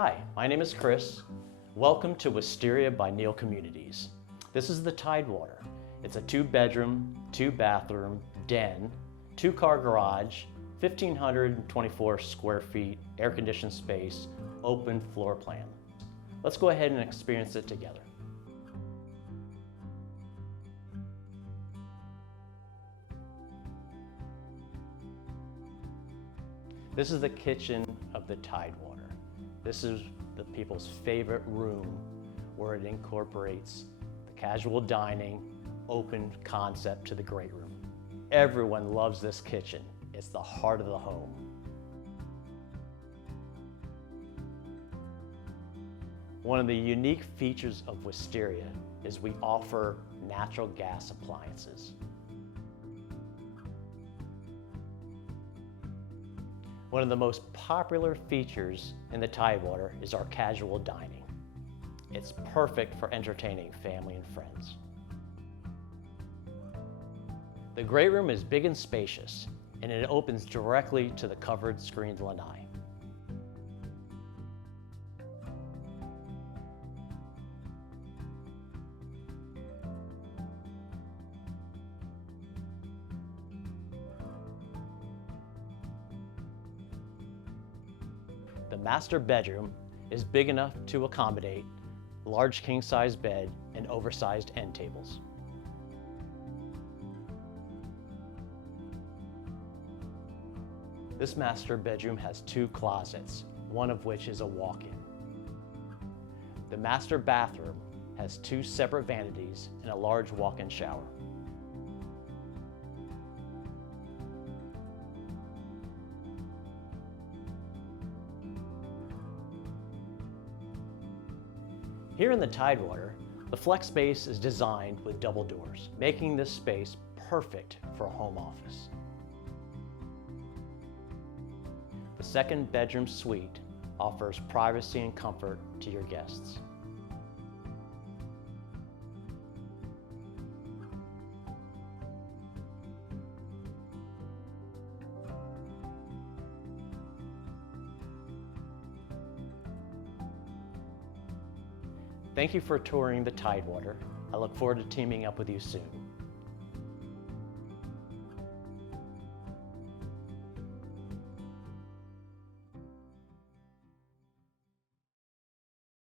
Hi, my name is Chris. Welcome to Wysteria by Neal Communities. This is the Tidewater. It's a 2-bedroom, 2-bathroom den, 2-car garage, 1,524 square feet, air-conditioned space, open floor plan. Let's go ahead and experience it together. This is the kitchen of the Tidewater. This is the people's favorite room where it incorporates the casual dining, open concept to the great room. Everyone loves this kitchen. It's the heart of the home. One of the unique features of Wysteria is we offer natural gas appliances. One of the most popular features in the Tidewater is our casual dining. It's perfect for entertaining family and friends. The great room is big and spacious, and it opens directly to the covered screened lanai. The master bedroom is big enough to accommodate large king-size bed and oversized end tables. This master bedroom has 2 closets, one of which is a walk-in. The master bathroom has 2 separate vanities and a large walk-in shower. Here in the Tidewater, the flex space is designed with double doors, making this space perfect for a home office. The 2nd bedroom suite offers privacy and comfort to your guests. Thank you for touring the Tidewater. I look forward to teaming up with you soon.